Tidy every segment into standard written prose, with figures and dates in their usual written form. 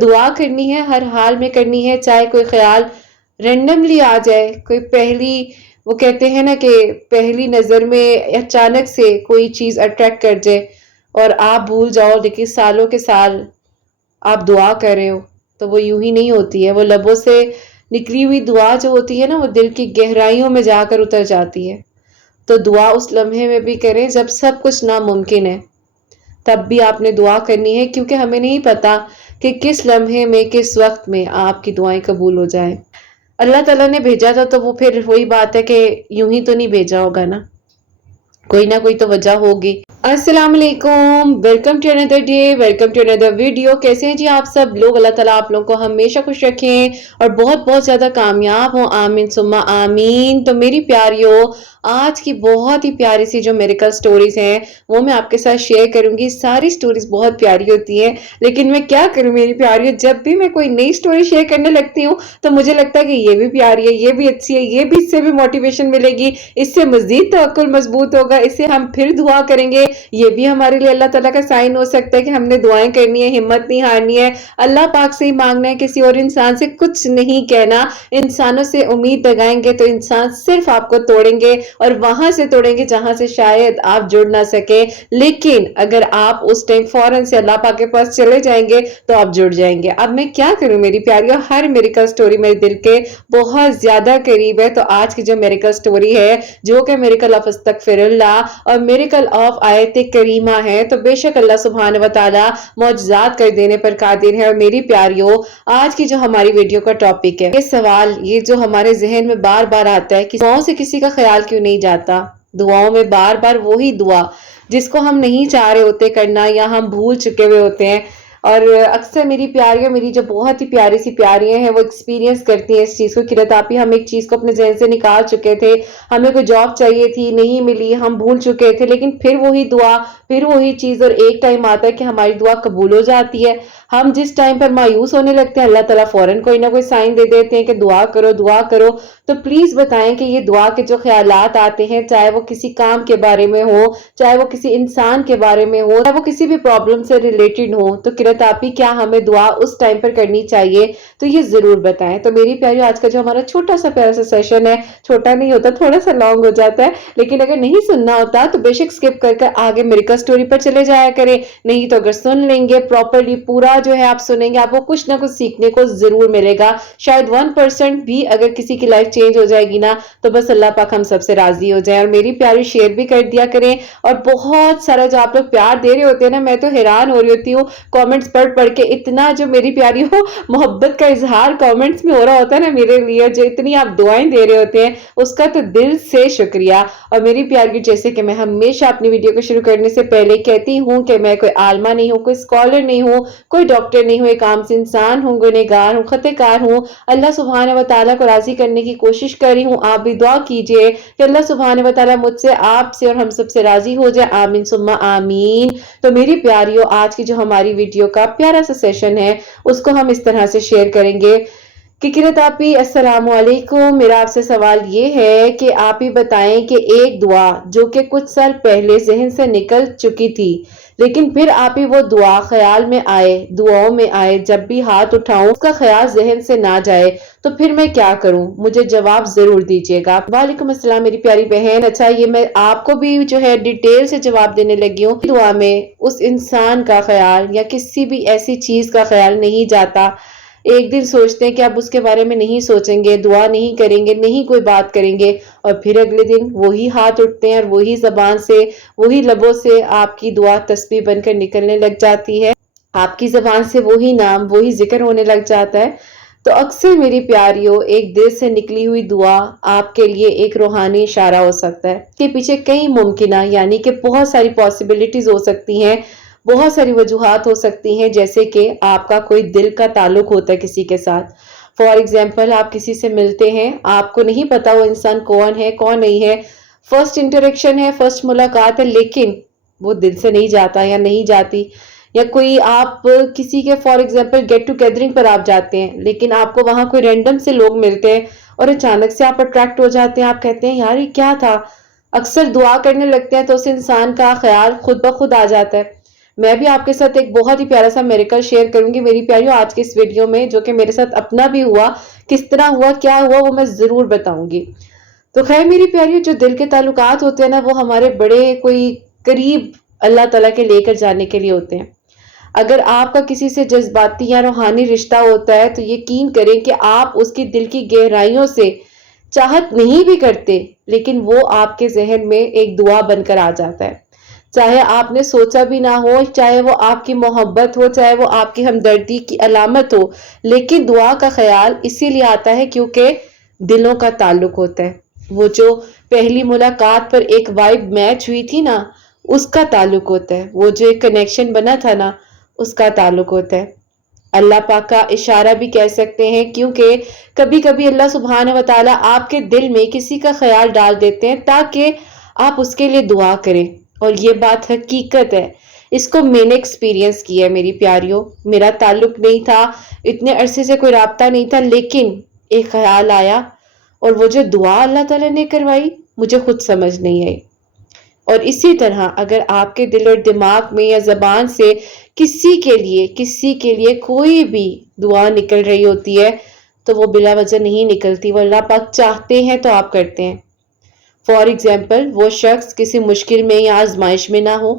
دعا کرنی ہے، ہر حال میں کرنی ہے، چاہے کوئی خیال رینڈملی آ جائے، کوئی وہ کہتے ہیں نا کہ پہلی نظر میں اچانک سے کوئی چیز اٹریکٹ کر جائے اور آپ بھول جاؤ، لیکن سالوں کے سال آپ دعا کر رہے ہو تو وہ یوں ہی نہیں ہوتی ہے. وہ لبوں سے نکلی ہوئی دعا جو ہوتی ہے نا، وہ دل کی گہرائیوں میں جا کر اتر جاتی ہے. تو دعا اس لمحے میں بھی کریں جب سب کچھ ناممکن ہے، تب بھی آپ نے دعا کرنی ہے، کیونکہ ہمیں نہیں پتا کہ کس لمحے میں، کس وقت میں آپ کی دعائیں قبول ہو جائیں. اللہ تعالیٰ نے بھیجا تھا تو وہ پھر وہی بات ہے کہ یوں ہی تو نہیں بھیجا ہوگا نا، کوئی نہ کوئی تو وجہ ہوگی. السلام علیکم، welcome to another day, welcome to another video. کیسے ہیں جی آپ سب لوگ؟ اللہ تعالیٰ آپ لوگوں کو ہمیشہ خوش رکھیں اور بہت بہت زیادہ کامیاب ہوں، آمین ثم آمین. تو میری پیاریوں، آج کی بہت ہی پیاری سی جو میریکل سٹوریز ہیں وہ میں آپ کے ساتھ شیئر کروں گی. ساری سٹوریز بہت پیاری ہوتی ہیں، لیکن میں کیا کروں میری پیاریوں، جب بھی میں کوئی نئی سٹوری شیئر کرنے لگتی ہوں تو مجھے لگتا ہے کہ یہ بھی پیاری ہے، یہ بھی اچھی ہے، یہ بھی اس سے بھی موٹیویشن ملے گی، اس سے مزید توکل مضبوط ہوگا، اس سے ہم پھر دعا کریں گے. یہ بھی ہمارے لیے اللہ تعالیٰ کا سائن ہو سکتا ہے کہ ہم نے دعائیں کرنی ہے، ہمت نہیں ہارنی ہے، اللہ پاک سے ہی مانگنا ہے، کسی اور انسان سے کچھ نہیں کہنا. انسانوں سے امید لگائیں گے تو انسان صرف آپ کو توڑیں گے اور وہاں سے توڑیں گے جہاں سے شاید آپ جڑ نہ سکے. لیکن اگر آپ اس ٹائم فوراً سے اللہ پاک کے پاس چلے جائیں گے تو آپ جڑ جائیں گے. اب میں کیا کروں میری پیاریوں، ہر میریکل سٹوری میرے دل کے بہت زیادہ قریب ہے. تو آج کی جو میریکل سٹوری ہے جو کہ میریکل آف استغفر اللہ اور میریکل آف آیت کریمہ ہے، تو بے شک اللہ سبحانہ و تعالی معجزات کر دینے پر قادر ہے. اور میری پیاریوں، آج کی جو ہماری ویڈیو کا ٹاپک ہے، یہ سوال یہ جو ہمارے ذہن میں بار بار آتا ہے کہ دعاؤں سے کسی کا خیال کیوں نہیں جاتا. دعاؤں میں بار بار وہی دعا جس کو ہم نہیں چاہ رہے ہوتے کرنا یا ہم بھول چکے ہوئے ہوتے ہیں. اور اکثر میری پیاریاں، میری جو بہت ہی پیاری سی پیاریاں ہیں، وہ ایکسپیرینس کرتی ہیں اس چیز کو کہ رتاپی ہم ایک چیز کو اپنے ذہن سے نکال چکے تھے، ہمیں کوئی جاب چاہیے تھی، نہیں ملی، ہم بھول چکے تھے، لیکن پھر وہی دعا، پھر وہی چیز، اور ایک ٹائم آتا ہے کہ ہماری دعا قبول ہو جاتی ہے. ہم جس ٹائم پر مایوس ہونے لگتے ہیں، اللہ تعالیٰ فوراً کوئی نہ کوئی سائن دے دیتے ہیں کہ دعا کرو دعا کرو. تو پلیز بتائیں کہ یہ دعا کے جو خیالات آتے ہیں، چاہے وہ کسی کام کے بارے میں ہو، چاہے وہ کسی انسان کے بارے میں ہو، چاہے وہ کسی بھی پرابلم سے ریلیٹڈ ہو، تو کرتاپی کیا ہمیں دعا اس ٹائم پر کرنی چاہیے؟ تو یہ ضرور بتائیں. تو میری پیاریوں، آج کا جو ہمارا چھوٹا سا پیارا سا سیشن ہے، چھوٹا نہیں ہوتا، تھوڑا سا لانگ ہو جاتا ہے، لیکن اگر نہیں سننا ہوتا تو بے شک اسکپ کر کر آگے میریکل سٹوری پر چلے جایا کریں. نہیں تو اگر سن لیں گے پراپرلی، پورا جو ہے آپ سنیں گے، آپ کو کچھ نہ کچھ سیکھنے کو ضرور ملے گا. شاید 1% بھی اگر کسی کی لائف چینج ہو جائے گی نا، تو بس اللہ پاک ہم سب سے راضی ہو جائے. اور میری پیاری شیئر بھی کر دیا کریں. اور بہت سارا جو آپ لوگ پیار دے رہے ہوتے ہیں نا، میں تو حیران ہو رہی ہوتی ہوں کامنٹس پڑھ کے. اتنا جو میری پیاری ہو محبت کا اظہار کامنٹس میں ہو رہا ہوتا ہے نا میرے لیے، جو اتنی آپ دعائیں دے رہے ہوتے ہیں، اس کا تو دل سے شکریہ. اور میری پیاری، جیسے کہ میں ہمیشہ اپنی ویڈیو کو شروع کرنے سے پہلے کہتی ہوں کہ میں کوئی عالمہ نہیں ہوں، کوئی اسکالر نہیں ہوں، کوئی ڈاکٹر نہیں ہوں، ایک عام سے انسان ہوں، گنہگار ہوں، خطا کار ہوں. اللہ سبحانہ و تعالیٰ کو راضی کرنے کی کوشش کر رہی ہوں. آپ بھی دعا کیجئے کہ اللہ سبحانہ و تعالیٰ مجھ سے، آپ سے اور ہم سب سے راضی ہو جائے، آمین ثم آمین. تو میری پیاریوں، آج کی جو ہماری ویڈیو کا پیارا سا سیشن ہے، اس کو ہم اس طرح سے شیئر کریں گے کہ کرتاپی السلام علیکم. میرا آپ سے سوال یہ ہے کہ آپ ہی بتائیں کہ ایک دعا جو کہ کچھ سال پہلے ذہن سے نکل چکی تھی، لیکن پھر آپ ہی وہ دعا خیال میں آئے، دعاؤں میں آئے، جب بھی ہاتھ اٹھاؤں اس کا خیال ذہن سے نہ جائے، تو پھر میں کیا کروں؟ مجھے جواب ضرور دیجیے گا. وعلیکم السلام میری پیاری بہن. اچھا، یہ میں آپ کو بھی جو ہے ڈیٹیل سے جواب دینے لگی ہوں. دعا میں اس انسان کا خیال یا کسی بھی ایسی چیز کا خیال نہیں جاتا. ایک دن سوچتے ہیں کہ اب اس کے بارے میں نہیں سوچیں گے، دعا نہیں کریں گے، نہیں کوئی بات کریں گے، اور پھر اگلے دن وہی ہاتھ اٹھتے ہیں اور وہی زبان سے، وہی لبوں سے آپ کی دعا تسبیح بن کر نکلنے لگ جاتی ہے، آپ کی زبان سے وہی نام، وہی ذکر ہونے لگ جاتا ہے. تو اکثر میری پیاریوں، ایک دل سے نکلی ہوئی دعا آپ کے لیے ایک روحانی اشارہ ہو سکتا ہے. اس کے پیچھے کئی ممکنہ یعنی کہ بہت ساری پاسبلٹیز ہو سکتی ہیں، بہت ساری وجوہات ہو سکتی ہیں. جیسے کہ آپ کا کوئی دل کا تعلق ہوتا ہے کسی کے ساتھ. فار ایگزامپل، آپ کسی سے ملتے ہیں، آپ کو نہیں پتا وہ انسان کون ہے کون نہیں ہے، فرسٹ انٹریکشن ہے، فرسٹ ملاقات ہے، لیکن وہ دل سے نہیں جاتا یا نہیں جاتی. یا کوئی آپ کسی کے for example get to gathering پر آپ جاتے ہیں، لیکن آپ کو وہاں کوئی رینڈم سے لوگ ملتے ہیں اور اچانک سے آپ اٹریکٹ ہو جاتے ہیں. آپ کہتے ہیں یار یہ کیا تھا. اکثر دعا کرنے لگتے ہیں تو اس انسان کا خیال خود بخود آ جاتا ہے. میں بھی آپ کے ساتھ ایک بہت ہی پیارا سا میریکل شیئر کروں گی میری پیاریوں آج کے اس ویڈیو میں، جو کہ میرے ساتھ اپنا بھی ہوا، کس طرح ہوا، کیا ہوا، وہ میں ضرور بتاؤں گی۔ تو خیر میری پیاریوں، جو دل کے تعلقات ہوتے ہیں نا، وہ ہمارے بڑے کوئی قریب اللہ تعالیٰ کے لے کر جانے کے لیے ہوتے ہیں۔ اگر آپ کا کسی سے جذباتی یا روحانی رشتہ ہوتا ہے تو یقین کریں کہ آپ اس کی دل کی گہرائیوں سے چاہت نہیں بھی کرتے، لیکن وہ آپ کے ذہن میں ایک دعا بن کر آ جاتا ہے۔ چاہے آپ نے سوچا بھی نہ ہو، چاہے وہ آپ کی محبت ہو، چاہے وہ آپ کی ہمدردی کی علامت ہو، لیکن دعا کا خیال اسی لیے آتا ہے کیونکہ دلوں کا تعلق ہوتا ہے۔ وہ جو پہلی ملاقات پر ایک وائب میچ ہوئی تھی نا، اس کا تعلق ہوتا ہے۔ وہ جو ایک کنیکشن بنا تھا نا، اس کا تعلق ہوتا ہے۔ اللہ پاک کا اشارہ بھی کہہ سکتے ہیں، کیونکہ کبھی کبھی اللہ سبحانہ و تعالیٰ آپ کے دل میں کسی کا خیال ڈال دیتے ہیں تاکہ آپ اس کے لیے دعا کریں، اور یہ بات حقیقت ہے۔ اس کو میں نے ایکسپیرینس کیا ہے میری پیاریوں۔ میرا تعلق نہیں تھا، اتنے عرصے سے کوئی رابطہ نہیں تھا، لیکن ایک خیال آیا، اور وہ جو دعا اللہ تعالیٰ نے کروائی مجھے خود سمجھ نہیں آئی۔ اور اسی طرح اگر آپ کے دل اور دماغ میں یا زبان سے کسی کے لیے کوئی بھی دعا نکل رہی ہوتی ہے تو وہ بلا وجہ نہیں نکلتی، وہ اللہ پاک چاہتے ہیں تو آپ کرتے ہیں۔ فار ایگزامپل، وہ شخص کسی مشکل میں یا آزمائش میں نہ ہو،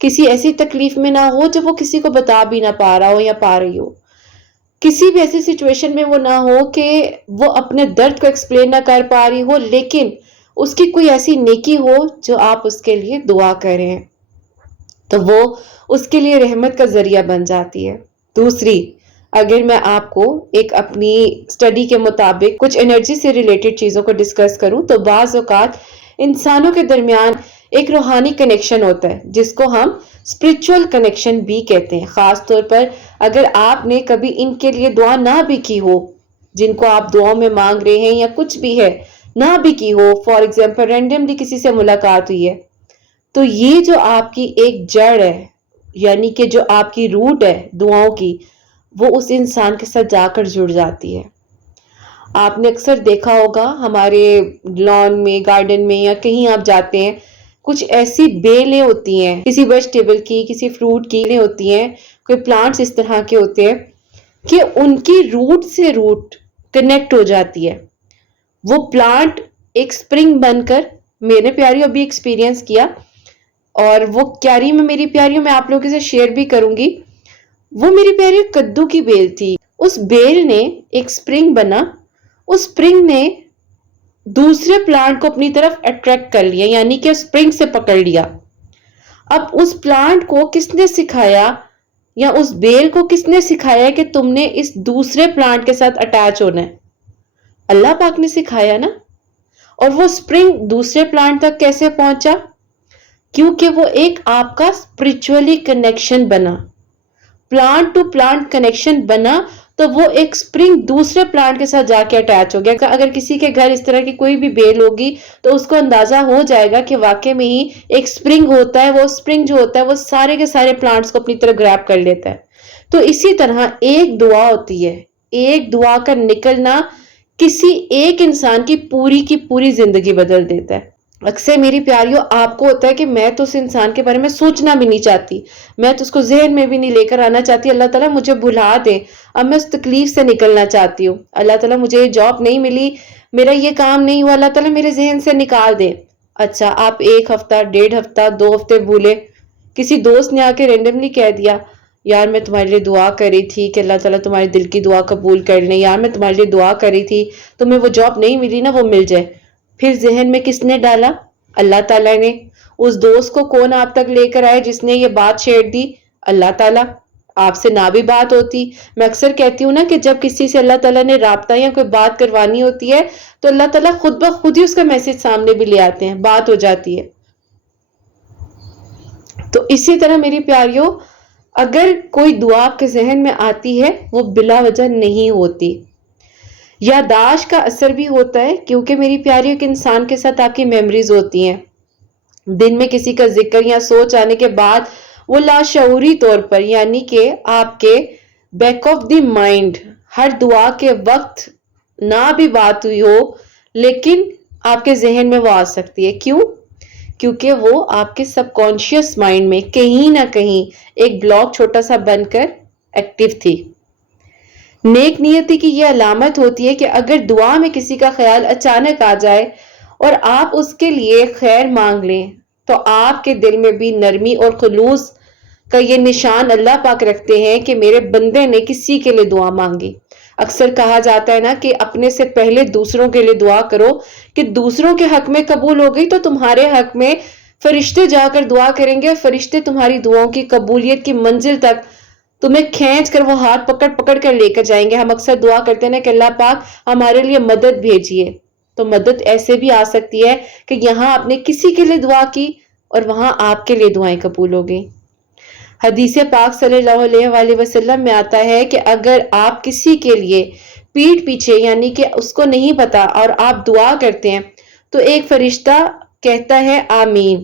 کسی ایسی تکلیف میں نہ ہو جو وہ کسی کو بتا بھی نہ پا رہا ہو یا پا رہی ہو، کسی بھی ایسی سچویشن میں وہ نہ ہو کہ وہ اپنے درد کو ایکسپلین نہ کر پا رہی ہو، لیکن اس کی کوئی ایسی نیکی ہو جو آپ اس کے لیے دعا کریں تو وہ اس کے لیے رحمت کا ذریعہ بن جاتی ہے۔ دوسری، اگر میں آپ کو ایک اپنی اسٹڈی کے مطابق کچھ انرجی سے ریلیٹڈ چیزوں کو ڈسکس کروں تو بعض اوقات انسانوں کے درمیان ایک روحانی کنیکشن ہوتا ہے جس کو ہم اسپرچول کنیکشن بھی کہتے ہیں۔ خاص طور پر اگر آپ نے کبھی ان کے لیے دعا نہ بھی کی ہو، جن کو آپ دعاؤں میں مانگ رہے ہیں یا کچھ بھی ہے نہ بھی کی ہو، فار ایگزامپل رینڈملی کسی سے ملاقات ہوئی ہے، تو یہ جو آپ کی ایک جڑ ہے، یعنی کہ جو آپ کی روٹ ہے دعاؤں کی، وہ اس انسان کے ساتھ جا کر جڑ جاتی ہے۔ آپ نے اکثر دیکھا ہوگا ہمارے لان میں، گارڈن میں یا کہیں آپ جاتے ہیں، کچھ ایسی بیلیں ہوتی ہیں، کسی ویجیٹیبل کی، کسی فروٹ کی ہوتی ہیں، کوئی پلانٹس اس طرح کے ہوتے ہیں کہ ان کی روٹ سے روٹ کنیکٹ ہو جاتی ہے۔ وہ پلانٹ ایک سپرنگ بن کر، میں نے پیاریوں ابھی ایکسپیرینس کیا، اور وہ کیاری میں میری پیاریوں میں آپ لوگوں سے شیئر بھی کروں گی۔ وہ میری پیاری کدو کی بیل تھی، اس بیل نے ایک سپرنگ بنا، اس سپرنگ نے دوسرے پلانٹ کو اپنی طرف اٹریکٹ کر لیا، یعنی کہ سپرنگ سے پکڑ لیا۔ اب اس پلانٹ کو کس نے سکھایا، یا اس بیل کو کس نے سکھایا کہ تم نے اس دوسرے پلانٹ کے ساتھ اٹیچ ہونا ہے؟ اللہ پاک نے سکھایا نا۔ اور وہ سپرنگ دوسرے پلانٹ تک کیسے پہنچا؟ کیونکہ وہ ایک آپ کا اسپرچولی کنیکشن بنا، پلانٹ ٹو پلانٹ کنیکشن بنا، تو وہ ایک سپرنگ دوسرے پلانٹ کے ساتھ جا کے اٹیچ ہو گیا۔ اگر کسی کے گھر اس طرح کی کوئی بھی بیل ہوگی تو اس کو اندازہ ہو جائے گا کہ واقع میں ہی ایک سپرنگ ہوتا ہے، وہ سپرنگ جو ہوتا ہے وہ سارے کے سارے پلانٹس کو اپنی طرف گریب کر لیتا ہے۔ تو اسی طرح ایک دعا ہوتی ہے، ایک دعا کا نکلنا کسی ایک انسان کی پوری زندگی بدل دیتا ہے۔ اکثر میری پیاریوں آپ کو ہوتا ہے کہ میں تو اس انسان کے بارے میں سوچنا بھی نہیں چاہتی، میں تو اس کو ذہن میں بھی نہیں لے کر آنا چاہتی، اللہ تعالیٰ مجھے بھلا دے، اب میں اس تکلیف سے نکلنا چاہتی ہوں، اللہ تعالیٰ مجھے یہ جاب نہیں ملی، میرا یہ کام نہیں ہوا، اللہ تعالیٰ میرے ذہن سے نکال دے۔ اچھا، آپ 1 ہفتہ، 1.5 ہفتہ، 2 ہفتے بھولے، کسی دوست نے آ کے رینڈملی کہہ دیا یار میں تمہارے لیے دعا کری تھی کہ اللہ تعالیٰ تمہارے دل کی دعا قبول کر لیں، یار میں تمہارے لیے دعا کری تھی تمہیں وہ جاب نہیں ملی نا، وہ مل جائے۔ پھر ذہن میں کس نے ڈالا؟ اللہ تعالیٰ نے۔ اس دوست کو کون آپ تک لے کر آئے جس نے یہ بات چھیڑ دی؟ اللہ تعالیٰ۔ آپ سے نہ بھی بات ہوتی، میں اکثر کہتی ہوں نا کہ جب کسی سے اللہ تعالیٰ نے رابطہ یا کوئی بات کروانی ہوتی ہے تو اللہ تعالیٰ خود بخود ہی اس کا میسج سامنے بھی لے آتے ہیں، بات ہو جاتی ہے۔ تو اسی طرح میری پیاریوں، اگر کوئی دعا آپ کے ذہن میں آتی ہے وہ بلا وجہ نہیں ہوتی، یادداشت کا اثر بھی ہوتا ہے، کیونکہ میری پیاری ایک انسان کے ساتھ آپ کی میموریز ہوتی ہیں، دن میں کسی کا ذکر یا سوچ آنے کے بعد وہ لاشعوری طور پر، یعنی کہ آپ کے بیک آف دی مائنڈ، ہر دعا کے وقت نہ بھی بات ہوئی ہو لیکن آپ کے ذہن میں وہ آ سکتی ہے۔ کیوں؟ کیونکہ وہ آپ کے سب کانشیس مائنڈ میں کہیں نہ کہیں ایک بلاک چھوٹا سا بن کر ایکٹیو تھی۔ نیک نیتی کی یہ علامت ہوتی ہے کہ اگر دعا میں کسی کا خیال اچانک آ جائے اور آپ اس کے لیے خیر مانگ لیں تو آپ کے دل میں بھی نرمی اور خلوص کا یہ نشان اللہ پاک رکھتے ہیں کہ میرے بندے نے کسی کے لیے دعا مانگی۔ اکثر کہا جاتا ہے نا کہ اپنے سے پہلے دوسروں کے لیے دعا کرو کہ دوسروں کے حق میں قبول ہو گئی تو تمہارے حق میں فرشتے جا کر دعا کریں گے اور فرشتے تمہاری دعاؤں کی قبولیت کی منزل تک تمہیں کھینچ کر وہ ہاتھ پکڑ پکڑ کر لے کر جائیں گے۔ ہم اکثر دعا کرتے ہیں نا کہ اللہ پاک ہمارے لیے مدد بھیجیے، تو مدد ایسے بھی آ سکتی ہے کہ یہاں آپ نے کسی کے لیے دعا کی اور وہاں آپ کے لیے دعائیں قبول ہو گئی۔ حدیث پاک صلی اللہ علیہ وآلہ وسلم میں آتا ہے کہ اگر آپ کسی کے لیے پیٹھ پیچھے یعنی کہ اس کو نہیں پتا اور آپ دعا کرتے ہیں تو ایک فرشتہ کہتا ہے آمین،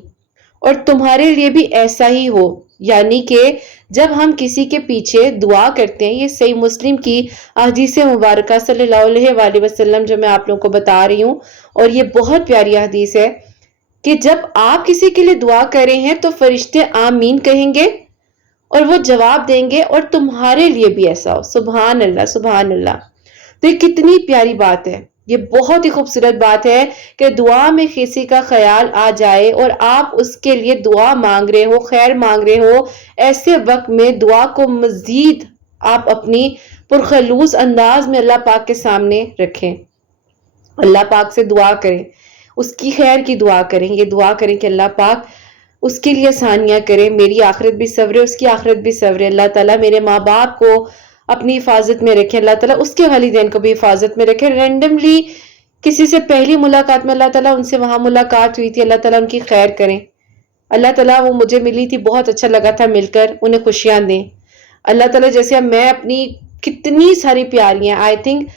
اور تمہارے لیے بھی ایسا ہی ہو۔ یعنی کہ جب ہم کسی کے پیچھے دعا کرتے ہیں، یہ صحیح مسلم کی حدیث مبارکہ صلی اللہ علیہ وآلہ وسلم جو میں آپ لوگوں کو بتا رہی ہوں، اور یہ بہت پیاری حدیث ہے کہ جب آپ کسی کے لیے دعا کر رہے ہیں تو فرشتے آمین کہیں گے اور وہ جواب دیں گے اور تمہارے لیے بھی ایسا ہو۔ سبحان اللہ، سبحان اللہ۔ تو یہ کتنی پیاری بات ہے، یہ بہت ہی خوبصورت بات ہے کہ دعا میں کسی کا خیال آ جائے اور آپ اس کے لیے دعا مانگ رہے ہو، خیر مانگ رہے ہو، ایسے وقت میں دعا کو مزید آپ اپنی پرخلوص انداز میں اللہ پاک کے سامنے رکھیں، اللہ پاک سے دعا کریں، اس کی خیر کی دعا کریں، یہ دعا کریں کہ اللہ پاک اس کے لیے آسانیاں کرے، میری آخرت بھی سنورے، اس کی آخرت بھی سنورے، اللہ تعالیٰ میرے ماں باپ کو اپنی حفاظت میں رکھے، اللہ تعالیٰ اس کے والدین کو بھی حفاظت میں رکھے۔ رینڈملی کسی سے پہلی ملاقات میں اللہ تعالیٰ ان سے وہاں ملاقات ہوئی تھی، اللہ تعالیٰ ان کی خیر کریں، اللہ تعالیٰ وہ مجھے ملی تھی، بہت اچھا لگا تھا مل کر، انہیں خوشیاں دیں۔ اللہ تعالیٰ جیسے میں اپنی کتنی ساری پیاری ہیں، آئی تھنک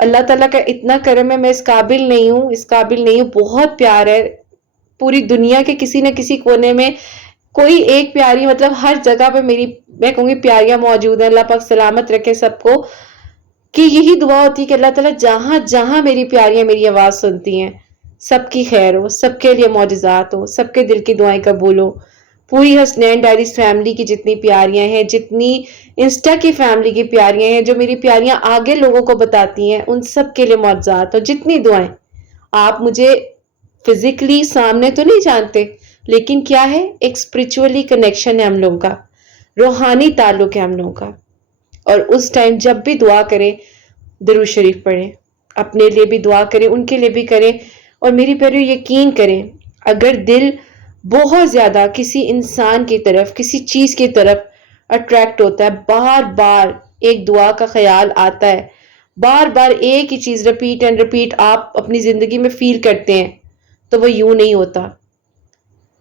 اللہ تعالیٰ کا اتنا کرم ہے، میں اس قابل نہیں ہوں، بہت پیار ہے پوری دنیا کے کسی نہ کسی کونے میں، کوئی ایک پیاری، مطلب ہر جگہ پہ میری میں کہوں گی پیاریاں موجود ہیں۔ اللہ پاک سلامت رکھے سب کو، کہ یہی دعا ہوتی ہے کہ اللہ تعالیٰ جہاں جہاں میری پیاریاں میری آواز سنتی ہیں سب کی خیر ہو، سب کے لیے معجزات ہو، سب کے دل کی دعائیں قبول ہو۔ پوری حسنین ڈائریز فیملی کی جتنی پیاریاں ہیں، جتنی انسٹا کی فیملی کی پیاریاں ہیں، جو میری پیاریاں آگے لوگوں کو بتاتی ہیں، ان سب کے لیے معجزات ہو۔ جتنی دعائیں، آپ مجھے فزیکلی سامنے تو نہیں جانتے، لیکن کیا ہے، ایک اسپرچولی کنیکشن ہے ہم لوگوں کا، روحانی تعلق ہے ہم لوگوں کا۔ اور اس ٹائم جب بھی دعا کریں درود شریف پڑھیں، اپنے لیے بھی دعا کریں، ان کے لیے بھی کریں۔ اور میری پیارو یقین کریں، اگر دل بہت زیادہ کسی انسان کی طرف، کسی چیز کی طرف اٹریکٹ ہوتا ہے، بار بار ایک دعا کا خیال آتا ہے، بار بار ایک ہی چیز ریپیٹ اینڈ ریپیٹ آپ اپنی زندگی میں فیل کرتے ہیں، تو وہ یوں نہیں ہوتا۔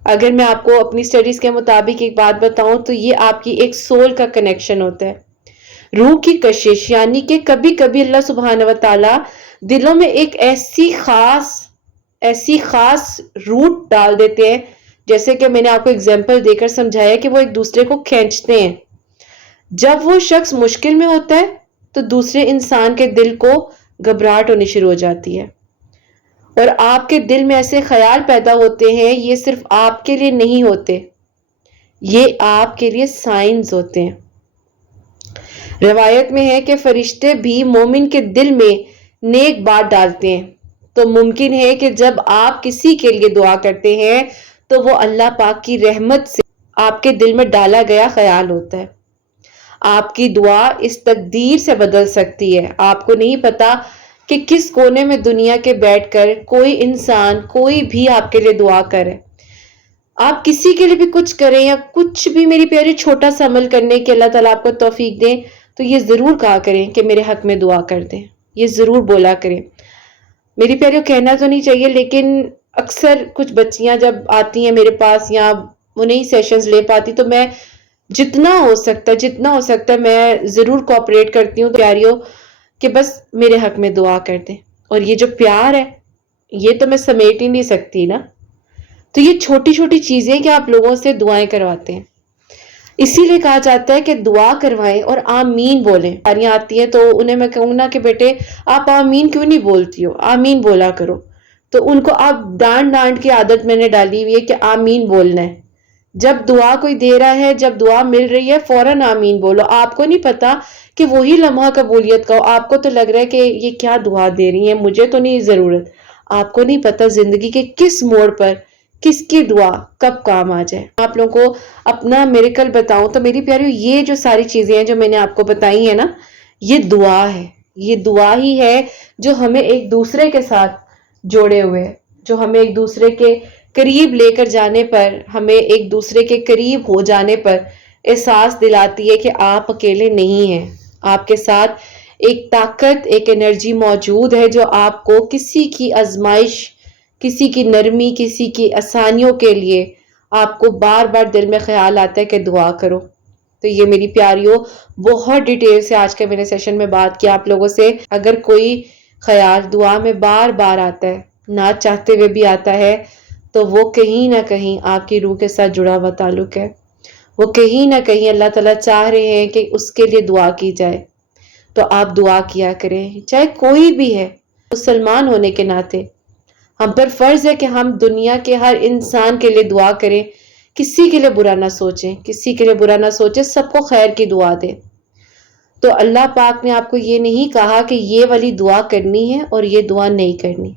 اگر میں آپ کو اپنی سٹڈیز کے مطابق ایک بات بتاؤں تو یہ آپ کی ایک سول کا کنیکشن ہوتا ہے، روح کی کشش، یعنی کہ کبھی کبھی اللہ سبحانہ و تعالیٰ دلوں میں ایک ایسی خاص روٹ ڈال دیتے ہیں، جیسے کہ میں نے آپ کو اگزامپل دے کر سمجھایا کہ وہ ایک دوسرے کو کھینچتے ہیں۔ جب وہ شخص مشکل میں ہوتا ہے تو دوسرے انسان کے دل کو گھبراہٹ ہونی شروع ہو جاتی ہے، اور آپ کے دل میں ایسے خیال پیدا ہوتے ہیں، یہ صرف آپ کے لیے نہیں ہوتے، یہ آپ کے لیے سائنز ہوتے ہیں۔ روایت میں ہے کہ فرشتے بھی مومن کے دل میں نیک بات ڈالتے ہیں، تو ممکن ہے کہ جب آپ کسی کے لیے دعا کرتے ہیں تو وہ اللہ پاک کی رحمت سے آپ کے دل میں ڈالا گیا خیال ہوتا ہے۔ آپ کی دعا اس تقدیر سے بدل سکتی ہے۔ آپ کو نہیں پتا کہ کس کونے میں دنیا کے بیٹھ کر کوئی انسان، کوئی بھی آپ کے لیے دعا کرے۔ آپ کسی کے لیے بھی کچھ کریں یا کچھ بھی میری پیاری چھوٹا سا عمل کرنے کے اللہ تعالیٰ آپ کو توفیق دیں، تو یہ ضرور کہا کریں کہ میرے حق میں دعا کر دیں، یہ ضرور بولا کریں۔ میری پیاریوں کہنا تو نہیں چاہیے، لیکن اکثر کچھ بچیاں جب آتی ہیں میرے پاس یا وہ نہیں سیشنز لے پاتی، تو میں جتنا ہو سکتا ہے میں ضرور کوآپریٹ کرتی ہوں پیاریوں کہ بس میرے حق میں دعا کر دیں۔ اور یہ جو پیار ہے یہ تو میں سمیٹ ہی نہیں سکتی نا، تو یہ چھوٹی چھوٹی چیزیں کہ آپ لوگوں سے دعائیں کرواتے ہیں، اسی لیے کہا جاتا ہے کہ دعا کروائیں اور آمین بولیں۔ پیاریاں آتی ہیں تو انہیں میں کہوں نا کہ بیٹے آپ آمین کیوں نہیں بولتی ہو، آمین بولا کرو، تو ان کو آپ ڈانٹ ڈانٹ کی عادت میں نے ڈالی ہوئی ہے کہ آمین بولنا ہے. جب دعا کوئی دے رہا ہے، جب دعا مل رہی ہے، فوراً آمین بولو. آپ کو نہیں پتا کہ وہی لمحہ قبولیت کا ہو. آپ کو تو لگ رہا ہے کہ یہ کیا دعا دے رہی ہیں، مجھے تو نہیں ضرورت. آپ کو نہیں پتا زندگی کے کس موڑ پر کس کی دعا کب کام آ جائے. آپ لوگوں کو اپنا میریکل بتاؤں تو میری پیاریو، یہ جو ساری چیزیں ہیں جو میں نے آپ کو بتائی ہیں نا، یہ دعا ہے. یہ دعا ہی ہے جو ہمیں ایک دوسرے کے ساتھ جوڑے ہوئے، جو ہمیں ایک دوسرے کے قریب لے کر جانے پر، ہمیں ایک دوسرے کے قریب ہو جانے پر احساس دلاتی ہے کہ آپ اکیلے نہیں ہیں. آپ کے ساتھ ایک طاقت، ایک انرجی موجود ہے جو آپ کو کسی کی آزمائش، کسی کی نرمی، کسی کی آسانیوں کے لیے آپ کو بار بار دل میں خیال آتا ہے کہ دعا کرو. تو یہ میری پیاریوں، بہت ڈیٹیل سے آج کے میرے سیشن میں بات کیا آپ لوگوں سے. اگر کوئی خیال دعا میں بار بار آتا ہے، نہ چاہتے ہوئے بھی آتا ہے، تو وہ کہیں نہ کہیں آپ کی روح کے ساتھ جڑا ہوا تعلق ہے. وہ کہیں نہ کہیں اللہ تعالیٰ چاہ رہے ہیں کہ اس کے لیے دعا کی جائے. تو آپ دعا کیا کریں، چاہے کوئی بھی ہے. مسلمان ہونے کے ناطے ہم پر فرض ہے کہ ہم دنیا کے ہر انسان کے لیے دعا کریں. کسی کے لیے برا نہ سوچیں، کسی کے لیے برا نہ سوچیں، سب کو خیر کی دعا دیں. تو اللہ پاک نے آپ کو یہ نہیں کہا کہ یہ والی دعا کرنی ہے اور یہ دعا نہیں کرنی.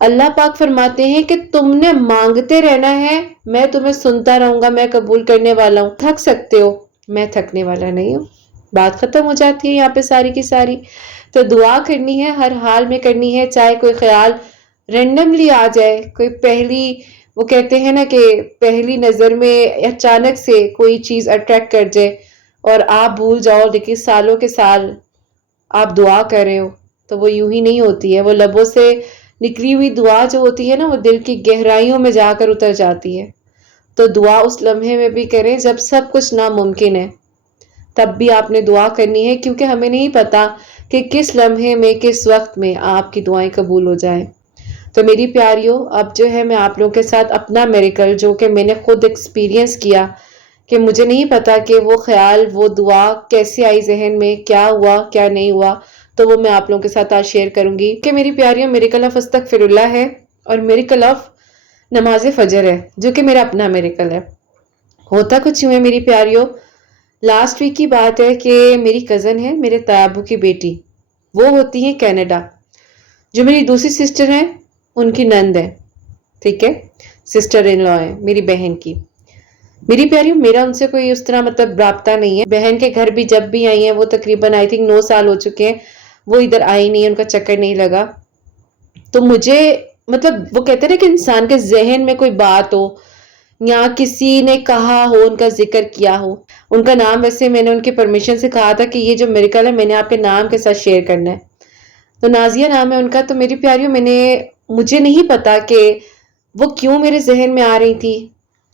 اللہ پاک فرماتے ہیں کہ تم نے مانگتے رہنا ہے، میں تمہیں سنتا رہوں گا، میں قبول کرنے والا ہوں. تھک سکتے ہو، میں تھکنے والا نہیں ہوں. بات ختم ہو جاتی ہے یہاں پہ ساری کی ساری. تو دعا کرنی ہے، ہر حال میں کرنی ہے. چاہے کوئی خیال رینڈملی آ جائے، کوئی پہلی، وہ کہتے ہیں نا کہ پہلی نظر میں اچانک سے کوئی چیز اٹریکٹ کر جائے اور آپ بھول جاؤ، لیکن سالوں کے سال آپ دعا کر رہے ہو، تو وہ یوں ہی نہیں ہوتی ہے. وہ لبوں سے نکلی ہوئی دعا جو ہوتی ہے نا، وہ دل کی گہرائیوں میں جا کر اتر جاتی ہے. تو دعا اس لمحے میں بھی کریں جب سب کچھ ناممکن ہے، تب بھی آپ نے دعا کرنی ہے، کیونکہ ہمیں نہیں پتا کہ کس لمحے میں، کس وقت میں آپ کی دعائیں قبول ہو جائیں. تو میری پیاریوں، اب جو ہے میں آپ لوگوں کے ساتھ اپنا میریکل، جو کہ میں نے خود ایکسپیرینس کیا، کہ مجھے نہیں پتا کہ وہ خیال، وہ دعا کیسے آئی ذہن میں، کیا ہوا کیا نہیں ہوا، تو وہ میں آپ لوگوں کے ساتھ آج شیئر کروں گی. کہ میری پیاریوں، میریکل آف استغفر اللہ ہے اور میریکل آف نماز فجر ہے، جو کہ میرا اپنا میریکل ہے. ہوتا کچھ یوں ہے میری پیاریوں، لاسٹ ویک کی بات ہے کہ میری کزن ہے، میرے تایابو کی بیٹی، وہ ہوتی ہیں کینیڈا. جو میری دوسری سسٹر ہیں، ان کی نند ہے، ٹھیک ہے، سسٹر ان لا ہے میری بہن کی. میری پیاری، میرا ان سے کوئی اس طرح مطلب رابطہ نہیں ہے. بہن کے گھر بھی جب بھی آئی ہیں، وہ تقریباً آئی تھنک 9 سال ہو چکے ہیں، وہ ادھر آئی نہیں، ان کا چکر نہیں لگا. تو مجھے مطلب وہ کہتے ہیں نا کہ انسان کے ذہن میں کوئی بات ہو، یا کسی نے کہا ہو، ان کا ذکر کیا ہو. ان کا نام ویسے میں نے ان کی پرمیشن سے کہا تھا کہ یہ جو میریکل ہے میں نے آپ کے نام کے ساتھ شیئر کرنا ہے. تو نازیہ نام ہے ان کا. تو میری پیاریوں، مجھے نہیں پتا کہ وہ کیوں میرے ذہن میں آ رہی تھی،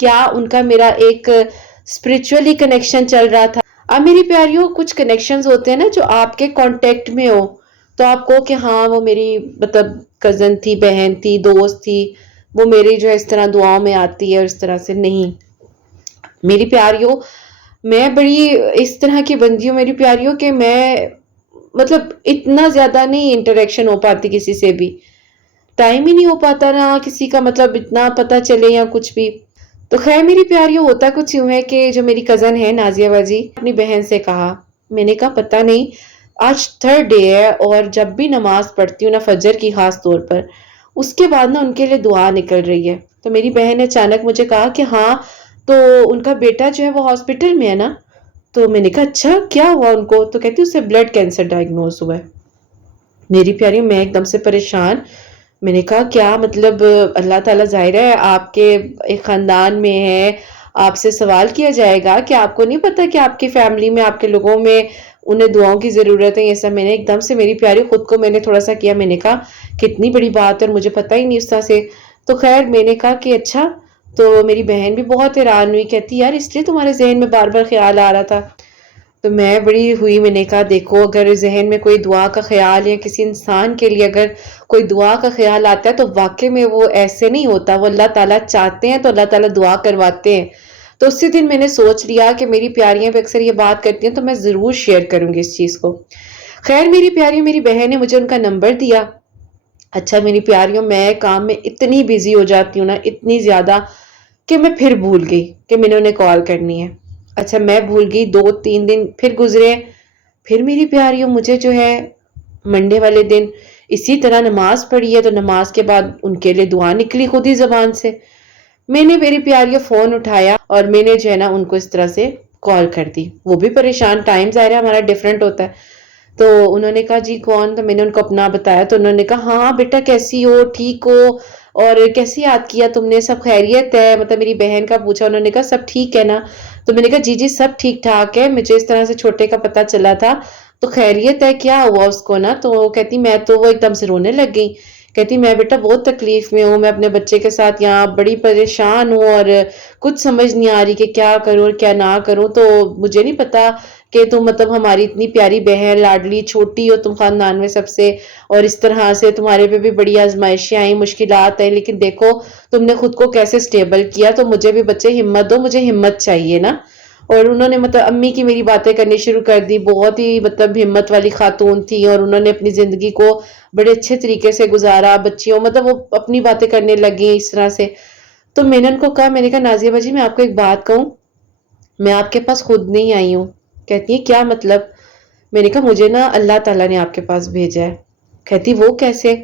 کیا ان کا میرا ایک اسپرچولی کنیکشن چل رہا تھا. اب میری پیاریوں، کچھ کنیکشنز ہوتے ہیں نا جو آپ کے کانٹیکٹ میں ہو، تو آپ کو کہ ہاں وہ میری مطلب کزن تھی، بہن تھی، دوست تھی، وہ میری جو ہے اس طرح دعاؤں میں آتی ہے اور اس طرح سے نہیں. میری پیاریوں، میں بڑی اس طرح کی بندی ہوں میری پیاریوں کہ میں مطلب اتنا زیادہ نہیں انٹریکشن ہو پاتی کسی سے بھی، ٹائم ہی نہیں ہو پاتا نا کسی کا مطلب اتنا پتا چلے یا کچھ بھی. تو خیر میری پیاریوں، ہوتا کچھ یوں ہے کہ جو میری کزن ہے نازیہ باجی، اپنی بہن سے کہا، میں نے کہا پتا نہیں، آج تھرڈ ڈے ہے اور جب بھی نماز پڑھتی ہوں نا، فجر کی خاص طور پر، اس کے بعد نا ان کے لیے دعا نکل رہی ہے. تو میری بہن نے اچانک مجھے کہا کہ ہاں تو ان کا بیٹا جو ہے وہ ہاسپٹل میں ہے نا. تو میں نے کہا اچھا کیا ہوا ان کو؟ تو کہتی اسے بلڈ کینسر ڈائگنوز ہوا ہے. میری پیاری، میں ایک دم سے پریشان. میں نے کہا کیا مطلب؟ اللہ تعالیٰ ظاہر ہے آپ کے ایک خاندان میں ہے، آپ سے سوال کیا جائے گا کہ آپ کو نہیں پتا کہ آپ کی فیملی میں، آپ کے لوگوں میں انہیں دعاؤں کی ضرورت ہے. یہ سب میں نے ایک دم سے میری پیاری خود کو میں نے تھوڑا سا کیا، میں نے کہا کتنی بڑی بات ہے اور مجھے پتا ہی نہیں اس طرح سے. تو خیر میں نے کہا کہ اچھا. تو میری بہن بھی بہت حیران ہوئی، کہتی یار اس لیے تمہارے ذہن میں بار بار خیال آ رہا تھا. تو میں بڑی ہوئی، میں نے کہا دیکھو اگر ذہن میں کوئی دعا کا خیال یا کسی انسان کے لیے اگر کوئی دعا کا خیال آتا ہے تو واقع میں وہ ایسے نہیں ہوتا، وہ اللہ تعالیٰ چاہتے ہیں تو اللہ تعالیٰ دعا کرواتے ہیں. تو اسی دن میں نے سوچ لیا کہ میری پیاریاں بھی اکثر یہ بات کرتی ہیں تو میں ضرور شیئر کروں گی اس چیز کو. خیر میری پیاری، میری بہن نے مجھے ان کا نمبر دیا. اچھا میری پیاریوں، میں کام میں اتنی بزی ہو جاتی ہوں نا، اتنی زیادہ کہ میں پھر بھول گئی کہ میں نے انہیں کال کرنی ہے۔ اچھا میں بھول گئی، 2-3 دن پھر گزرے، پھر میری پیاریوں مجھے جو ہے منڈے والے دن اسی طرح نماز پڑھی ہے، تو نماز کے بعد ان کے لیے دعا نکلی خود ہی زبان سے، میں نے میری پیاریوں فون اٹھایا اور میں نے جو ہے نا ان کو اس طرح سے کال کر دی۔ وہ بھی پریشان، ٹائم ظاہر ہے ہمارا ڈفرینٹ ہوتا ہے، تو انہوں نے کہا جی کون؟ تو میں نے ان کو اپنا بتایا، تو انہوں نے کہا ہاں بیٹا کیسی ہو، ٹھیک ہو، اور کیسے یاد کیا تم نے، سب خیریت ہے؟ مطلب میری بہن کا پوچھا، انہوں نے کہا سب ٹھیک ہے نا؟ تو میں نے کہا جی جی سب ٹھیک ٹھاک ہے، مجھے اس طرح سے چھوٹے کا پتہ چلا تھا، تو خیریت ہے، کیا ہوا اس کو نا؟ تو کہتی میں تو، وہ ایک دم سے رونے لگ گئی، کہتی میں بیٹا بہت تکلیف میں ہوں، میں اپنے بچے کے ساتھ یہاں بڑی پریشان ہوں اور کچھ سمجھ نہیں آ رہی کہ کیا کروں اور کیا نہ کروں، تو مجھے نہیں پتا کہ تم مطلب ہماری اتنی پیاری بہن، لاڈلی، چھوٹی ہو تم خاندان میں سب سے، اور اس طرح سے تمہارے پہ بھی بڑی آزمائشیں آئیں، مشکلات آئیں، لیکن دیکھو تم نے خود کو کیسے سٹیبل کیا، تو مجھے بھی بچے ہمت دو، مجھے ہمت چاہیے نا۔ اور انہوں نے مطلب امی کی میری باتیں کرنی شروع کر دی، بہت ہی مطلب ہمت والی خاتون تھی، اور انہوں نے اپنی زندگی کو بڑے اچھے طریقے سے گزارا، بچیوں مطلب وہ اپنی باتیں کرنے لگی اس طرح سے۔ تو میں نے ان کو کہا، میں نے کہا نازیہ باجی میں آپ کو ایک بات کہوں، میں آپ کے پاس خود نہیں آئی ہوں۔ کہتی ہے کیا مطلب؟ میں نے کہا مجھے نا اللہ تعالیٰ نے آپ کے پاس بھیجا ہے۔ کہتی وہ کیسے؟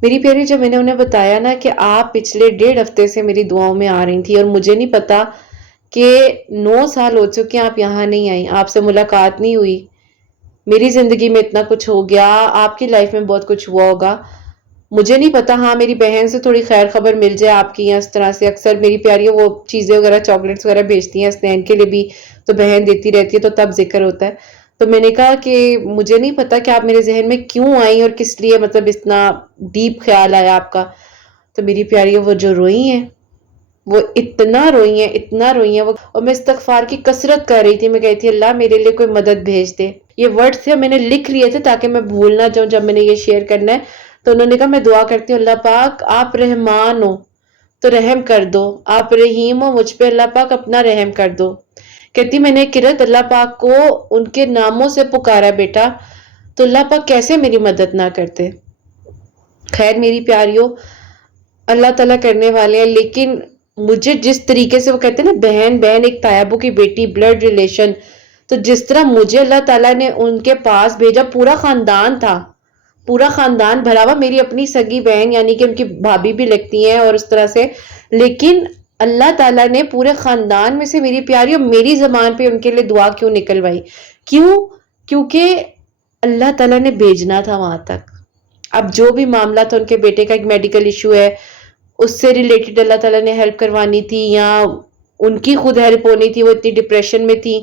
میری پیاری جب میں نے انہیں بتایا نا کہ آپ پچھلے 1.5 ہفتے سے میری دعاؤں میں آ رہی تھی، اور مجھے نہیں پتا کہ 9 سال ہو چکے آپ یہاں نہیں آئی، آپ سے ملاقات نہیں ہوئی، میری زندگی میں اتنا کچھ ہو گیا، آپ کی لائف میں بہت کچھ ہوا ہوگا، مجھے نہیں پتا، ہاں میری بہن سے تھوڑی خیر خبر مل جائے آپ کی، اس طرح سے اکثر میری پیاریوں وہ چیزیں وغیرہ چاکلیٹس وغیرہ بھیجتی ہیں اسنین کے لیے بھی، تو بہن دیتی رہتی ہے، تو تب ذکر ہوتا ہے۔ تو میں نے کہا کہ مجھے نہیں پتا کہ آپ میرے ذہن میں کیوں آئیں اور کس لیے مطلب اتنا ڈیپ خیال آیا آپ کا۔ تو میری پیاریوں وہ جو روئی ہیں، وہ اتنا روئی ہیں، اتنا روئی ہیں وہ، اور میں استغفار کی کثرت کر رہی تھی، میں کہتی تھی اللہ میرے لیے کوئی مدد بھیج دے۔ یہ ورڈ تھے میں نے لکھ لیے تھے تاکہ میں بھول نہ جاؤں جب میں نے یہ شیئر کرنا ہے۔ تو انہوں نے کہا میں دعا کرتی ہوں اللہ پاک آپ رحمان ہو تو رحم کر دو، آپ رحیم ہو مجھ پہ اللہ پاک اپنا رحم کر دو۔ کہتی میں نے قرت اللہ پاک کو ان کے ناموں سے پکارا بیٹا، تو اللہ پاک کیسے میری مدد نہ کرتے۔ خیر میری پیاریوں، اللہ تعالیٰ کرنے والے ہیں، لیکن مجھے جس طریقے سے وہ کہتے ہیں نا بہن بہن، ایک تایابو کی بیٹی، بلڈ ریلیشن، تو جس طرح مجھے اللہ تعالیٰ نے ان کے پاس بھیجا، پورا خاندان تھا، پورا خاندان بھرا ہوا، میری اپنی سگی بہن یعنی کہ ان کی بھابھی بھی لگتی ہیں اور اس طرح سے، لیکن اللہ تعالیٰ نے پورے خاندان میں سے میری پیاری اور میری زبان پہ ان کے لیے دعا کیوں نکلوائی؟ کیوں؟ کیونکہ اللہ تعالیٰ نے بھیجنا تھا وہاں تک۔ اب جو بھی معاملہ تھا، ان کے بیٹے کا ایک میڈیکل ایشو ہے، اس سے ریلیٹڈ اللہ تعالیٰ نے ہیلپ کروانی تھی، یا ان کی خود ہیلپ ہونی تھی، وہ اتنی ڈپریشن میں تھی،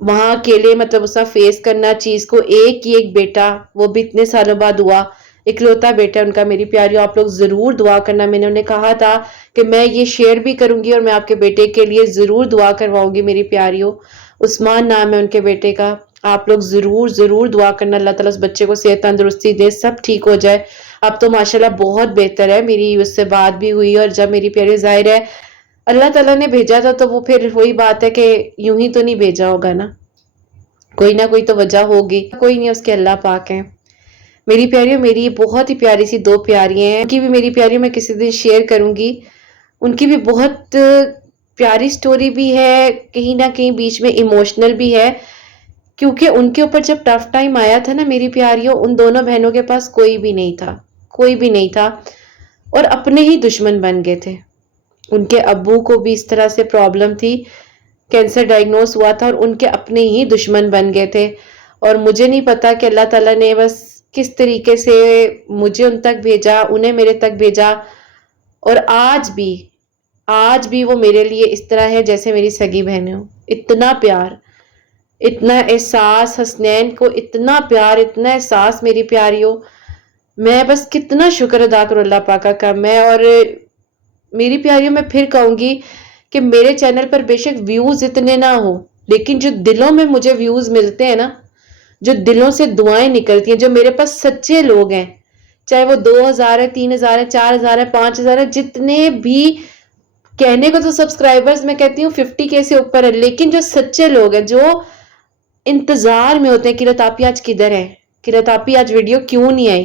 وہاں اکیلے مطلب اس کا فیس کرنا چیز کو، ایک ہی ایک بیٹا، وہ بھی اتنے سالوں بعد ہوا، اکلوتا بیٹا ان کا۔ میری پیاریوں آپ لوگ ضرور دعا کرنا، میں نے انہیں کہا تھا کہ میں یہ شیئر بھی کروں گی اور میں آپ کے بیٹے کے لیے ضرور دعا کرواؤں گی میری پیاریوں۔ عثمان نام ہے ان کے بیٹے کا، آپ لوگ ضرور ضرور دعا کرنا اللہ تعالیٰ اس بچے کو صحت تندرستی دے، سب ٹھیک ہو جائے۔ اب تو ماشاءاللہ بہت بہتر ہے، میری اس سے بات بھی ہوئی، اور جب میری پیاری ظاہر ہے اللہ تعالیٰ نے بھیجا تھا تو وہ پھر وہی بات ہے کہ یوں ہی تو نہیں بھیجا ہوگا نا، کوئی نہ کوئی تو وجہ ہوگی، کوئی نہیں، اس کے اللہ پاک ہیں۔ میری پیاریوں، میری بہت ہی پیاری سی 2 پیاریاں ہیں، ان کی بھی میری پیاریوں میں کسی دن شیئر کروں گی، ان کی بھی بہت پیاری سٹوری بھی ہے، کہیں نہ کہیں بیچ میں ایموشنل بھی ہے، کیونکہ ان کے اوپر جب ٹف ٹائم آیا تھا نا میری پیاریوں، ان دونوں بہنوں کے پاس کوئی بھی نہیں تھا، کوئی بھی نہیں تھا، اور اپنے ہی دشمن بن گئے تھے۔ ان کے ابو کو بھی اس طرح سے پرابلم تھی، کینسر ڈائگنوز ہوا تھا، اور ان کے اپنے ہی دشمن بن گئے تھے، اور مجھے نہیں پتا کہ اللہ تعالیٰ نے بس کس طریقے سے مجھے ان تک بھیجا، انہیں میرے تک بھیجا، اور آج بھی وہ میرے لیے اس طرح ہے جیسے میری سگی بہنیں ہوں، اتنا پیار، اتنا احساس، حسنین کو اتنا پیار، اتنا احساس میری پیاریوں، میں بس کتنا شکر ادا کروں اللہ پاکا کا میں۔ اور میری پیاریوں میں پھر کہوں گی کہ میرے چینل پر بے شک ویوز اتنے نہ ہو، لیکن جو دلوں میں مجھے ویوز ملتے ہیں نا، جو دلوں سے دعائیں نکلتی ہیں، جو میرے پاس سچے لوگ ہیں، چاہے وہ 2000 ہے، 3000 ہے، 4000 ہے، 5000 ہے، جتنے بھی، کہنے کو تو سبسکرائبرز میں کہتی ہوں 50K سے اوپر ہے، لیکن جو سچے لوگ ہیں، جو انتظار میں ہوتے ہیں کہ قرت آپی آج کدھر ہے، قرت آپی آج ویڈیو کیوں نہیں آئی،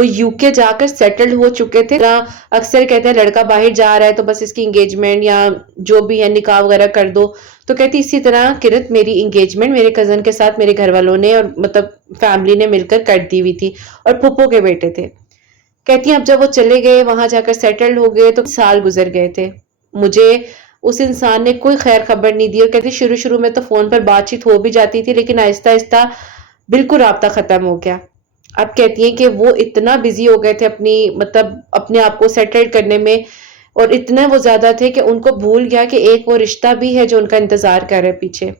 وہ UK جا کر سیٹلڈ ہو چکے تھے. اکثر کہتے ہیں لڑکا باہر جا رہا ہے تو بس اس کی انگیجمنٹ یا جو بھی ہے نکاح وغیرہ کر دو. تو کہتی اسی طرح کرت میری انگیجمنٹ میرے کزن کے ساتھ میرے گھر والوں نے اور مطلب فیملی نے مل کر دی ہوئی تھی اور پھپھو کے بیٹے تھے. کہتی ہیں اب جب وہ چلے گئے وہاں جا کر سیٹلڈ ہو گئے تو سال گزر گئے تھے. مجھے اس انسان نے کوئی خیر خبر نہیں دی اور کہتی شروع میں تو فون پر بات چیت ہو بھی جاتی تھی لیکن آہستہ آہستہ بالکل رابطہ ختم ہو گیا. اب کہتی ہیں کہ وہ اتنا بزی ہو گئے تھے اپنے آپ کو سیٹلڈ کرنے میں اور اتنے وہ زیادہ تھے کہ ان کو بھول گیا کہ ایک وہ رشتہ بھی ہے جو ان کا انتظار کر رہے پیچھے.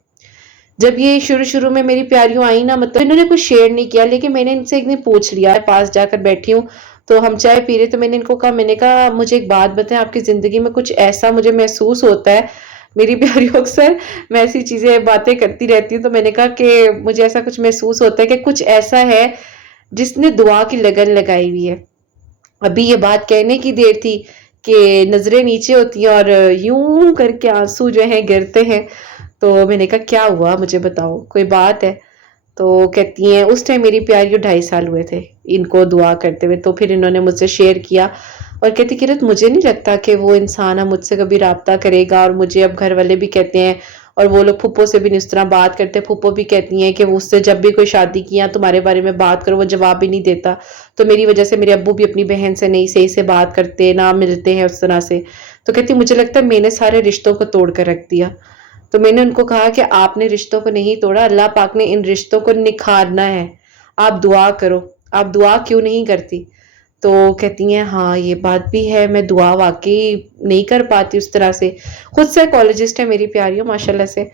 جب یہ شروع میں میری پیاریوں آئی نا مطلب انہوں نے کچھ شیئر نہیں کیا لیکن میں نے ان سے ایک دن پوچھ لیا, پاس جا کر بیٹھی ہوں تو ہم چائے پی رہے تو میں نے ان کو کہا مجھے ایک بات بتائیں, آپ کی زندگی میں کچھ ایسا مجھے محسوس ہوتا ہے, میری پیاریوں اکثر میں ایسی چیزیں باتیں کرتی رہتی ہوں تو میں نے کہا کہ مجھے ایسا کچھ محسوس ہوتا ہے کہ کچھ ایسا ہے جس نے دعا کی لگن لگائی ہوئی ہے. ابھی یہ بات کہنے کی دیر تھی کہ نظریں نیچے ہوتی ہیں اور یوں کر کے آنسو جو ہیں گرتے ہیں. تو میں نے کہا کیا ہوا مجھے بتاؤ, کوئی بات ہے؟ تو کہتی ہیں اس ٹائم میری پیاریوں 2.5 سال ہوئے تھے ان کو دعا کرتے ہوئے. تو پھر انہوں نے مجھ سے شیئر کیا اور کہتی کرت مجھے نہیں لگتا کہ وہ انسان اب مجھ سے کبھی رابطہ کرے گا, اور مجھے اب گھر والے بھی کہتے ہیں اور وہ لوگ پھپھو سے بھی نہیں اس طرح بات کرتے. پھپھو بھی کہتی ہیں کہ وہ اس سے جب بھی کوئی شادی کیا تمہارے بارے میں بات کرو وہ جواب بھی نہیں دیتا, تو میری وجہ سے میرے ابو بھی اپنی بہن سے نہیں صحیح سے بات کرتے نہ ملتے ہیں اس طرح سے. تو کہتی مجھے لگتا ہے میں نے سارے رشتوں کو توڑ کر رکھ دیا. تو میں نے ان کو کہا کہ آپ نے رشتوں کو نہیں توڑا, اللہ پاک نے ان رشتوں کو نکھارنا ہے, آپ دعا کرو. آپ دعا کیوں نہیں کرتی؟ تو کہتی ہیں ہاں یہ بات بھی ہے, میں دعا واقعی نہیں کر پاتی اس طرح سے. خود سائیکالوجسٹ ہے میری پیاریوں ماشاءاللہ سے.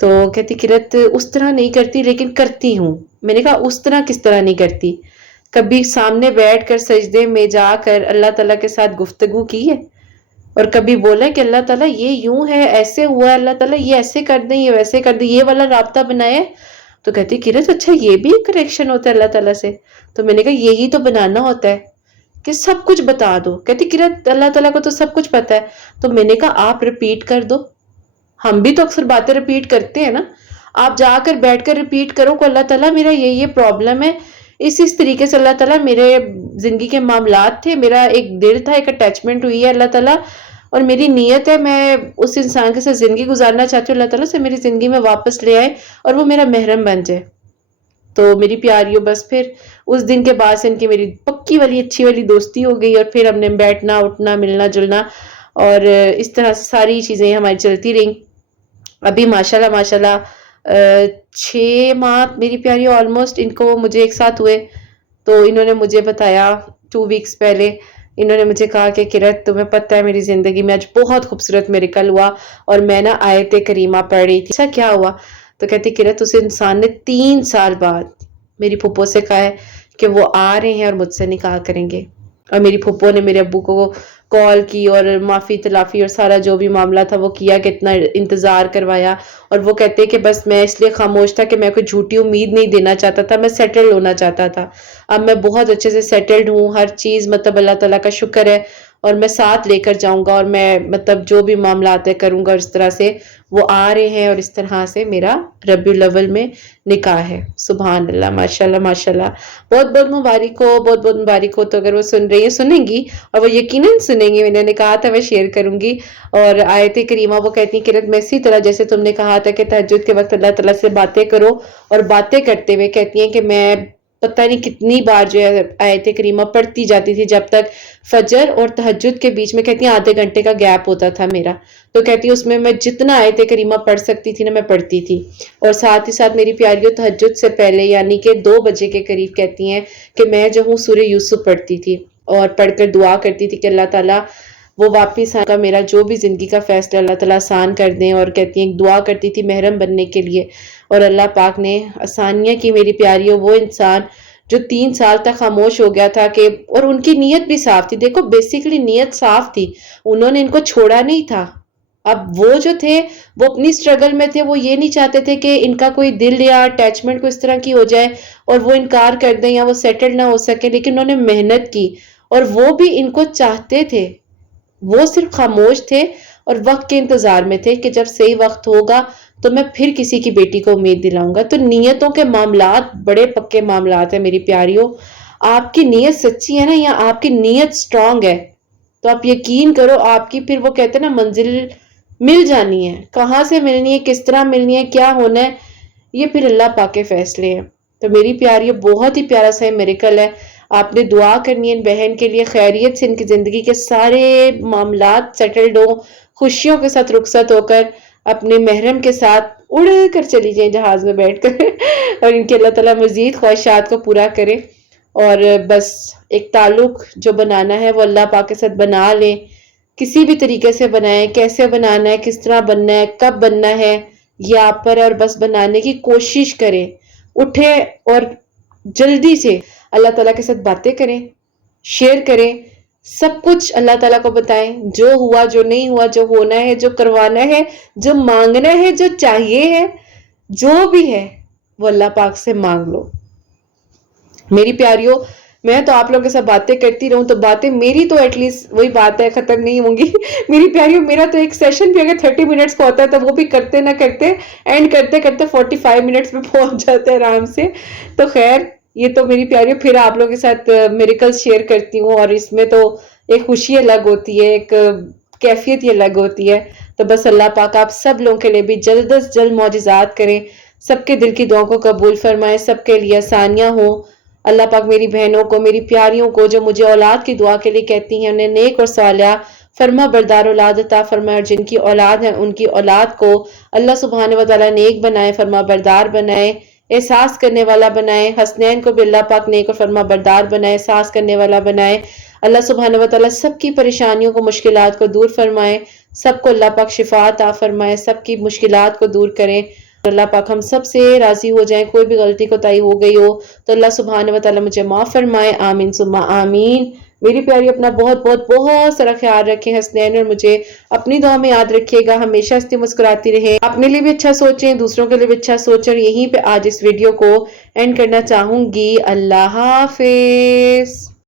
تو کہتی کرت اس طرح نہیں کرتی لیکن کرتی ہوں. میں نے کہا اس طرح کس طرح نہیں کرتی؟ کبھی سامنے بیٹھ کر سجدے میں جا کر اللہ تعالیٰ کے ساتھ گفتگو کی ہے اور کبھی بولا کہ اللہ تعالیٰ یہ یوں ہے, ایسے ہوا ہے, اللہ تعالیٰ یہ ایسے کر دیں, یہ ویسے کر دیں, یہ والا رابطہ بنائے؟ تو کہتی کرت اچھا یہ بھی ایک کریکشن ہوتا ہے اللہ تعالیٰ سے؟ تو میں نے کہا یہی تو بنانا ہوتا ہے کہ سب کچھ بتا دو. کہتی کرت اللہ تعالیٰ کو تو سب کچھ پتا ہے. تو میں نے کہا آپ ریپیٹ کر دو, ہم بھی تو اکثر باتیں ریپیٹ کرتے ہیں نا, آپ جا کر بیٹھ کر ریپیٹ کرو کہ اللہ تعالیٰ میرا یہ پرابلم ہے, اس طریقے سے اللہ تعالیٰ میرے زندگی کے معاملات تھے, میرا ایک دل تھا, ایک اٹیچمنٹ ہوئی ہے اللہ تعالیٰ, اور میری نیت ہے میں اس انسان کے ساتھ زندگی گزارنا چاہتی ہوں, اللہ تعالیٰ سے میری زندگی میں واپس لے آئے اور وہ میرا محرم بن جائے. تو میری پیاریوں بس پھر اس دن کے بعد سے ان کی میری پکی والی اچھی والی دوستی ہو گئی اور پھر ہم نے بیٹھنا اٹھنا ملنا جلنا اور اس طرح سے ساری چیزیں ہماری چلتی رہیں. ابھی ماشاءاللہ 6 ماہ میری پیاری آلموسٹ ان کو مجھے ایک ساتھ ہوئے. تو انہوں نے مجھے بتایا 2 ویکس پہلے انہوں نے مجھے کہا کہ کرت تمہیں پتہ ہے میری زندگی میں آج بہت خوبصورت میریکل ہوا اور میں نا آیت کریمہ پڑھ رہی تھی. اچھا کیا ہوا؟ تو کہتی کرت اس انسان نے 3 سال بعد میری پھپھو سے کہا ہے کہ وہ آ رہے ہیں اور مجھ سے نکاح کریں گے. اور میری پھپھو نے میرے ابو کو کال کی اور معافی تلافی اور سارا جو بھی معاملہ تھا وہ کیا کہ اتنا انتظار کروایا. اور وہ کہتے کہ بس میں اس لیے خاموش تھا کہ میں کوئی جھوٹی امید نہیں دینا چاہتا تھا, میں سیٹلڈ ہونا چاہتا تھا. اب میں بہت اچھے سے سیٹلڈ ہوں, ہر چیز مطلب اللہ تعالیٰ کا شکر ہے, اور میں ساتھ لے کر جاؤں گا اور میں مطلب جو بھی معاملات ہے کروں گا. اس طرح سے وہ آ رہے ہیں اور اس طرح سے میرا ربیع الاول میں نکاح ہے. سبحان اللہ ماشاءاللہ ماشاءاللہ, بہت بہت مبارک ہو, بہت بہت مبارک ہو. تو اگر وہ سن رہی ہیں سنیں گی اور وہ یقیناً سنیں گی, میں نے کہا تھا میں شیئر کروں گی. اور آیت کریمہ وہ کہتی ہیں کرت میں اسی طرح جیسے تم نے کہا تھا کہ تہجد کے وقت اللہ تعالیٰ سے باتیں کرو, اور باتیں کرتے ہوئے کہتی ہیں کہ میں پتہ نہیں کتنی بار جو ہے آیت کریمہ پڑھتی جاتی تھی جب تک فجر اور تہجد کے بیچ میں کہتی ہیں آدھے گھنٹے کا گیپ ہوتا تھا میرا. تو کہتی ہے اس میں جتنا آیت کریمہ پڑھ سکتی تھی نا میں پڑھتی تھی. اور ساتھ ہی ساتھ میری پیاریوں تہجد سے پہلے یعنی کہ 2 بجے کے قریب کہتی ہیں کہ میں جو ہوں سورہ یوسف پڑھتی تھی اور پڑھ کر دعا کرتی تھی کہ اللہ تعالیٰ وہ واپس آ کا میرا جو بھی زندگی کا فیصلہ اللہ تعالیٰ آسان کر دیں. اور کہتی ہیں دعا کرتی تھی محرم بننے کے لیے, اور اللہ پاک نے آسانیاں کی. میری پیاریوں وہ انسان جو 3 سال تک خاموش ہو گیا تھا کہ, اور ان کی نیت بھی صاف تھی. دیکھو بیسیکلی نیت صاف تھی, انہوں نے ان کو چھوڑا نہیں تھا. اب وہ جو تھے وہ اپنی سٹرگل میں تھے, وہ یہ نہیں چاہتے تھے کہ ان کا کوئی دل یا اٹیچمنٹ کو اس طرح کی ہو جائے اور وہ انکار کر دیں یا وہ سیٹل نہ ہو سکے. لیکن انہوں نے محنت کی اور وہ بھی ان کو چاہتے تھے, وہ صرف خاموش تھے اور وقت کے انتظار میں تھے کہ جب صحیح وقت ہوگا تو میں پھر کسی کی بیٹی کو امید دلاؤں گا. تو نیتوں کے معاملات بڑے پکے معاملات ہیں میری پیاریوں. آپ کی نیت سچی ہے نا یا آپ کی نیت سٹرونگ ہے تو آپ یقین کرو آپ کی پھر وہ کہتے ہیں نا منزل مل جانی ہے. کہاں سے ملنی ہے، کس طرح ملنی ہے، کیا ہونا ہے، یہ پھر اللہ پاک کے فیصلے ہیں. تو میری پیاری یہ بہت ہی پیارا سا میریکل ہے. آپ نے دعا کرنی ہے ان بہن کے لیے خیریت سے ان کی زندگی کے سارے معاملات سیٹلڈ ہو، خوشیوں کے ساتھ رخصت ہو کر اپنے محرم کے ساتھ اڑ کر چلی جائیں جہاز میں بیٹھ کر اور ان کے اللہ تعالیٰ مزید خواہشات کو پورا کرے. اور بس ایک تعلق جو بنانا ہے وہ اللہ پاک کے ساتھ بنا لیں، کسی بھی طریقے سے بنائیں، کیسے بنانا ہے، کس طرح بننا ہے، کب بننا ہے، یہ آپ پر ہے. اور بس بنانے کی کوشش کریں، اٹھے اور جلدی سے اللہ تعالیٰ کے ساتھ باتیں کریں، شیئر کریں، سب کچھ اللہ تعالیٰ کو بتائیں، جو ہوا، جو نہیں ہوا، جو ہونا ہے، جو کروانا ہے، جو مانگنا ہے، جو چاہیے ہے، جو بھی ہے وہ اللہ پاک سے مانگ لو. میری پیاریوں میں تو آپ لوگوں کے ساتھ باتیں کرتی رہوں تو باتیں میری تو ایٹ لیسٹ وہی بات ہے ختم نہیں ہوں گی. میری پیاریوں میرا تو ایک سیشن بھی اگر 30 منٹس کا ہوتا ہے تو وہ بھی کرتے نہ کرتے اینڈ کرتے کرتے 45 منٹس میں پہنچ جاتے ہیں آرام سے. تو خیر یہ تو میری پیاریوں پھر آپ لوگوں کے ساتھ میریکل شیئر کرتی ہوں اور اس میں تو ایک خوشی الگ ہوتی ہے، ایک کیفیت ہی الگ ہوتی ہے. تو بس اللہ پاک آپ سب لوگوں کے لیے بھی جلد از جلد معجزات کریں، سب کے دل کی دعاؤں کو قبول فرمائے، سب کے لیے آسانیاں ہوں. اللہ پاک میری بہنوں کو، میری پیاریوں کو جو مجھے اولاد کی دعا کے لیے کہتی ہیں انہیں نیک اور صالحہ فرما بردار اولاد عطا فرمائے، اور جن کی اولاد ہے ان کی اولاد کو اللہ سبحانہ و تعالیٰ نیک بنائے، فرما بردار بنائے، احساس کرنے والا بنائے. حسنین کو بھی اللہ پاک نیک اور فرما بردار بنائے، احساس کرنے والا بنائے. اللہ سبحانہ و تعالیٰ سب کی پریشانیوں کو، مشکلات کو دور فرمائے، سب کو اللہ پاک شفا عطا فرمائے، سب کی مشکلات کو دور کریں. اللہ پاک ہم سب سے راضی ہو جائیں. کوئی بھی غلطی کوتاہی ہو گئی ہو تو اللہ سبحانہ و تعالیٰ مجھے معاف فرمائے. آمین ثم آمین. میری پیاری اپنا بہت بہت بہت سارا خیال رکھیں حسنین، اور مجھے اپنی دعا میں یاد رکھیے گا. ہمیشہ ہنستی مسکراتی رہیں، اپنے لیے بھی اچھا سوچیں، دوسروں کے لیے بھی اچھا سوچیں. اور یہیں پہ آج اس ویڈیو کو اینڈ کرنا چاہوں گی. اللہ حافظ.